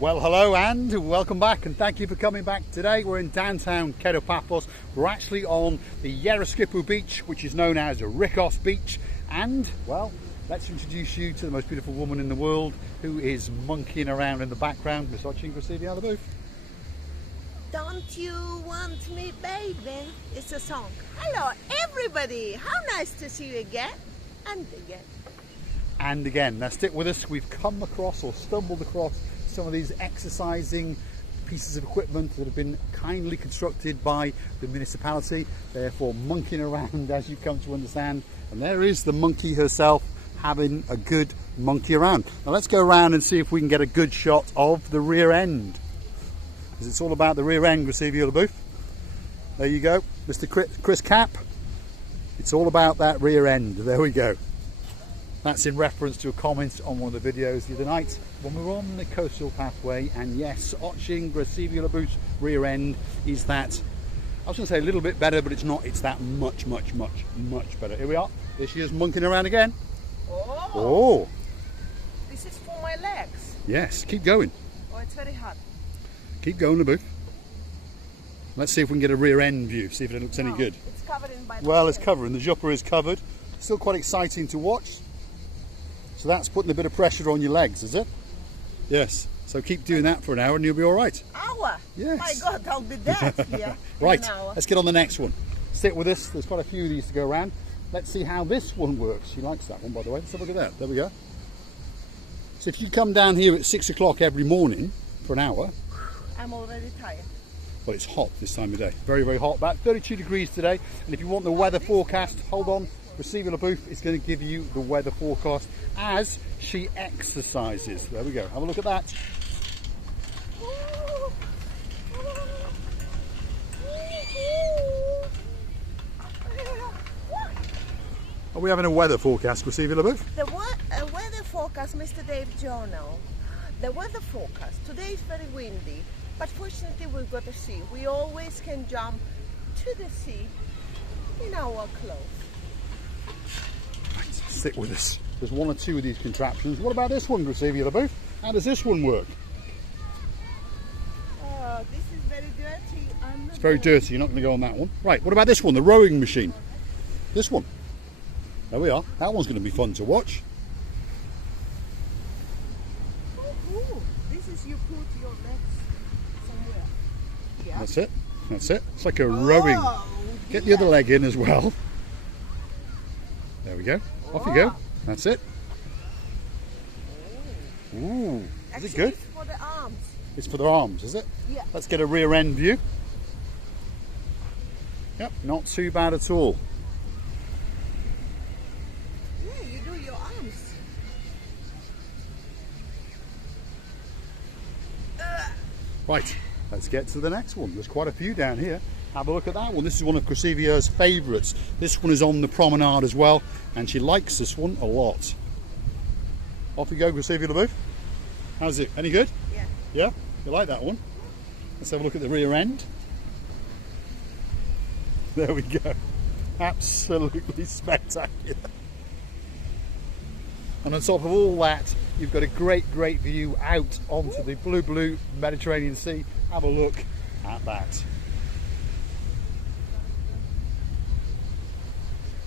Well, hello and welcome back, and thank you for coming back. Today we're in downtown Paphos. We're actually on the Rikkos beach, which is known as Rikkos beach, and well, let's introduce you to the most beautiful woman in the world who is monkeying around in the background. Miss Oching, out of the booth. Don't you want me, baby? It's a song. Hello, everybody. How nice to see you again and again. And again. Now stick with us. We've come across or stumbled across some of these exercising pieces of equipment that have been kindly constructed by the municipality, therefore monkeying around, as you've come to understand. And there is the monkey herself having a good monkey around. Now let's go around and see if we can get a good shot of the rear end, because it's all about the rear end, Receiver booth. There you go, Mr. Chris Cap. It's all about that rear end. There we go. That's in reference to a comment on one of the videos the other night when we were on the coastal pathway. And yes, Oching Receiver Boot's rear end is that, I was going to say a little bit better, but it's not. It's that much better. Here we are. There she is, monkeying around again. Oh. This is for my legs. Yes, keep going. Oh, it's very hot. Keep going, the booth. Let's see if we can get a rear end view, see if it looks any good. It's covered in by Well, it's covering. The jumper is covered. Still quite exciting to watch. So that's putting a bit of pressure on your legs, is it? Yes. So keep doing that for an hour and you'll be all right. Hour? Yes. My God, I'll be dead here. Right, let's get on the next one. Stick with us. There's quite a few of these to go around. Let's see how this one works. She likes that one, by the way. Let's have a look at that. There we go. So if you come down here at 6 o'clock every morning for an hour. I'm already tired. Well, it's hot this time of day. Very hot. About 32 degrees today. And if you want the weather forecast, hold on. Receiver Booth is going to give you the weather forecast as she exercises. There we go. Have a look at that. Are we having a weather forecast, Receiver Booth? The weather forecast, Mr. Dave Jono. The weather forecast. Today is very windy, but fortunately we've got a sea. We always can jump to the sea in our clothes. Stick with us. There's one or two of these contraptions. What about this one, Receiver Booth? How does this one work? This is very dirty. It's very dirty. You're not going to go on that one. Right, what about this one, the rowing machine? This one. There we are. That one's going to be fun to watch. Oh, this is you put your legs somewhere. Yeah. That's it. That's it. It's like a rowing. Get the other leg in as well. There we go. Off you go. That's it. Ooh. Is it good? It's for the arms. It's for the arms, is it? Yeah. Let's get a rear end view. Yep, not too bad at all. Yeah, you do your arms. Right, let's get to the next one. There's quite a few down here. Have a look at that one. This is one of Cresivier's favourites. This one is on the promenade as well, and she likes this one a lot. Off you go, Cresivier the booth. How's it? Any good? Yeah. Yeah? You like that one? Let's have a look at the rear end. There we go. Absolutely spectacular. And on top of all that, you've got a great view out onto the blue Mediterranean Sea. Have a look at that.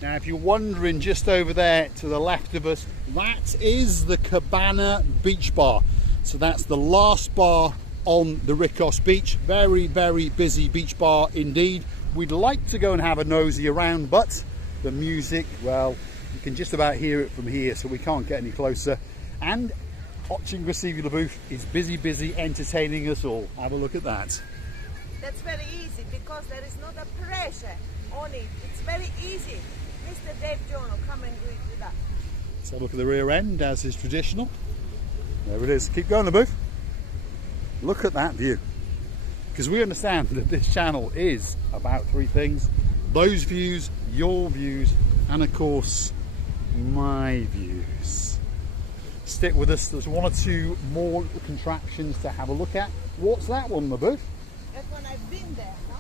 Now, if you're wondering, just over there to the left of us, that is the Cabana Beach Bar. So that's the last bar on the Rikkos beach. Very busy beach bar indeed. We'd like to go and have a nosy around, but the music, well, you can just about hear it from here, so we can't get any closer. And Oching Receiver Booth is busy entertaining us all. Have a look at that. That's very easy because there is not a pressure on it. It's very easy. Mr. Dave Jono, come and do it with us. Let's have a look at the rear end, as is traditional. There it is. Keep going, the booth. Look at that view. Because we understand that this channel is about three things: those views, your views, and of course, my views. Stick with us. There's one or two more contraptions to have a look at. What's that one, the booth? That one I've been there, no?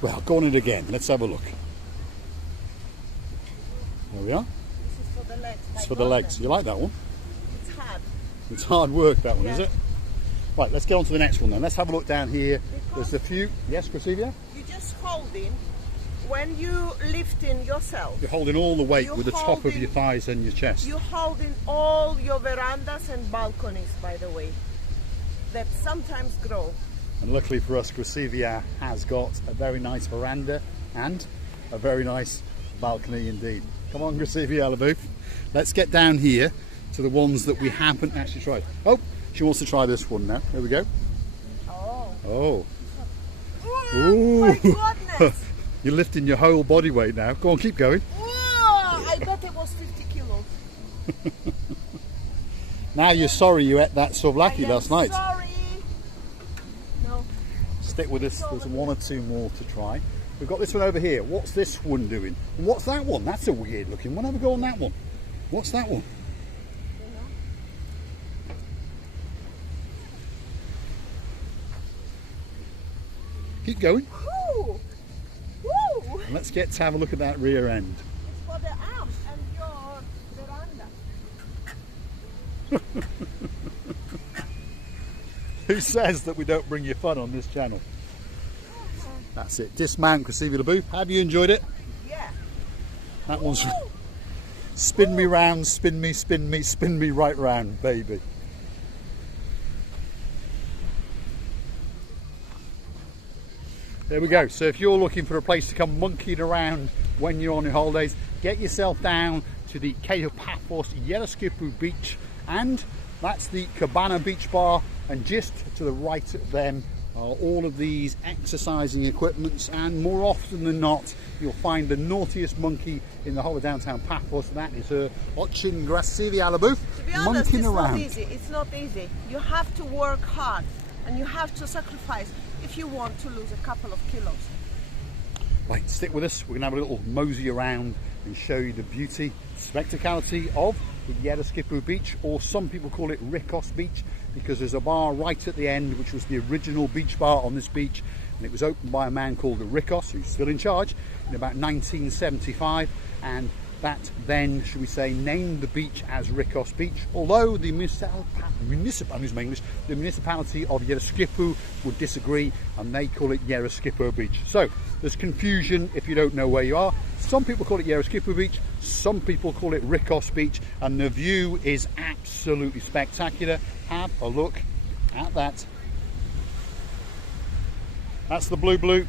Well, go on it again. Let's have a look. There we are. This is for the legs. It's for the legs. You like that one? It's hard. It's hard work, that one, is it? Right, let's get on to the next one then. Let's have a look down here. There's a few. Yes, Gracivia? You just holding, when you lifting yourself. You're holding all the weight with the top of your thighs and your chest. You're holding all your verandas and balconies, by the way, that sometimes grow. And luckily for us, Gracivia has got a very nice veranda and a very nice balcony indeed. Come on, Gracivia LaBeouf. Let's get down here to the ones that we haven't actually tried. Oh, she wants to try this one now. There we go. Oh. Oh. Ooh, my goodness. You're lifting your whole body weight now. Go on, keep going. Ooh, I bet it was 50 kilos. Now you're sorry you ate that souvlaki last night. Sorry. No. Stick with us. There's one or two more to try. We've got this one over here. What's this one doing? And what's that one? That's a weird looking one. Have a go on that one. What's that one? Keep going. Woo. Woo. And let's get to have a look at that rear end. It's for the arms and your veranda. Who says that we don't bring you fun on this channel? That's it. Dismount Gracivia LaBeouf. Have you enjoyed it? Yeah. That one's spin me round, spin me, spin me, spin me right round, baby. There we go. So if you're looking for a place to come monkeying around when you're on your holidays, get yourself down to the Paphos Cyprus beach, and that's the Cabana Beach Bar, and just to the right of them are all of these exercising equipments, and more often than not you'll find the naughtiest monkey in the whole of downtown Paphos. That is her watching Gracivia LaBeouf monkeying around. Not easy. It's not easy. You have to work hard and you have to sacrifice if you want to lose a couple of kilos. Right, stick with us. We're going to have a little mosey around and show you the beauty, spectacality of the Cyprus beach, or some people call it Rikkos beach, because there's a bar right at the end which was the original beach bar on this beach, and it was opened by a man called Rikkos, who's still in charge, in about 1975, and that then, should we say, named the beach as Rikkos Beach, although the municipality of Cyprus would disagree and they call it Cyprus Beach. So there's confusion if you don't know where you are. Some people call it Cyprus Beach, some people call it Rikkos Beach, and the view is absolutely spectacular. Have a look at that. That's the blue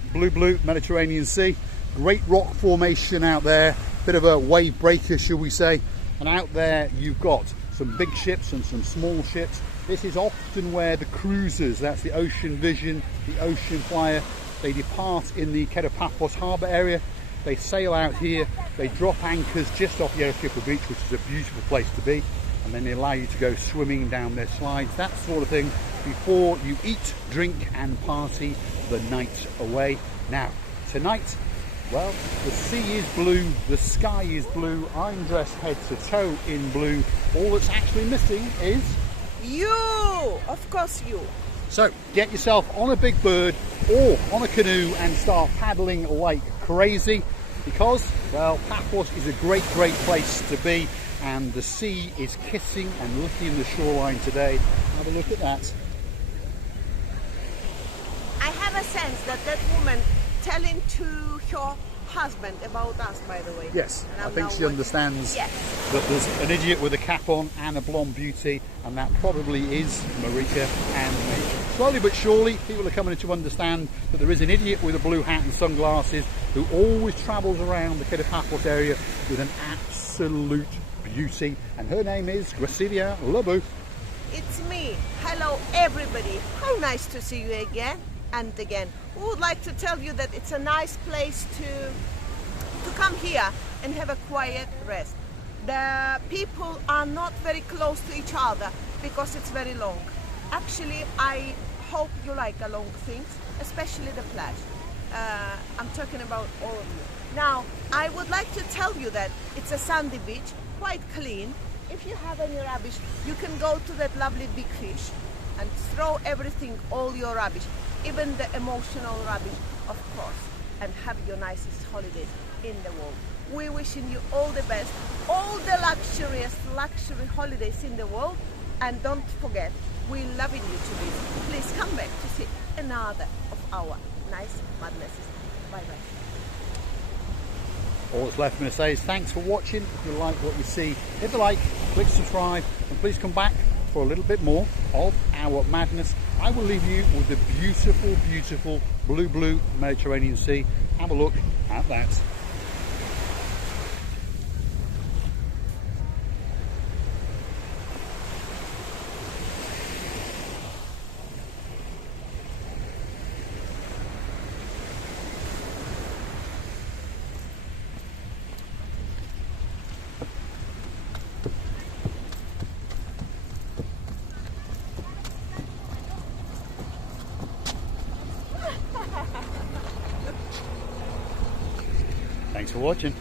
Mediterranean Sea. Great rock formation out there, bit of a wave breaker, shall we say, and out there you've got some big ships and some small ships. This is often where the cruisers, that's the Ocean Vision, the Ocean Flyer, they depart in the Paphos harbour area. They sail out here, they drop anchors just off Cyprus Beach, which is a beautiful place to be, and then they allow you to go swimming down their slides, that sort of thing, before you eat, drink and party the night away. Now, tonight, well, the sea is blue, the sky is blue, I'm dressed head to toe in blue. All that's actually missing is... you! Of course you! So, get yourself on a big bird or on a canoe and start paddling like crazy, because, well, Paphos is a great place to be, and the sea is kissing and licking the shoreline today. Have a look at that. I have a sense that that woman telling to her husband about us, by the way. Yes, I think she understands that there's an idiot with a cap on and a blonde beauty, and that probably is Marika and me. Slowly but surely, people are coming to understand that there is an idiot with a blue hat and sunglasses who always travels around the Paphos area with an absolute beauty, and her name is Gracivia LaBeouf. It's me. Hello everybody. How nice to see you again and again. We would like to tell you that it's a nice place to come here and have a quiet rest. The people are not very close to each other because it's very long. Actually, I hope you like the long things, especially the plage. I'm talking about all of you. Now, I would like to tell you that it's a sandy beach, quite clean. If you have any rubbish, you can go to that lovely big fish and throw everything, all your rubbish, even the emotional rubbish, of course, and have your nicest holidays in the world. We're wishing you all the best, all the luxury holidays in the world, and don't forget, We're loving you to visit. Please come back to see another of our nice madnesses. Bye bye. All that's left for me to say is thanks for watching. If you like what you see, hit the like, click subscribe, and please come back for a little bit more of our madness. I will leave you with the beautiful, beautiful blue Mediterranean Sea. Have a look at that. Thanks for watching.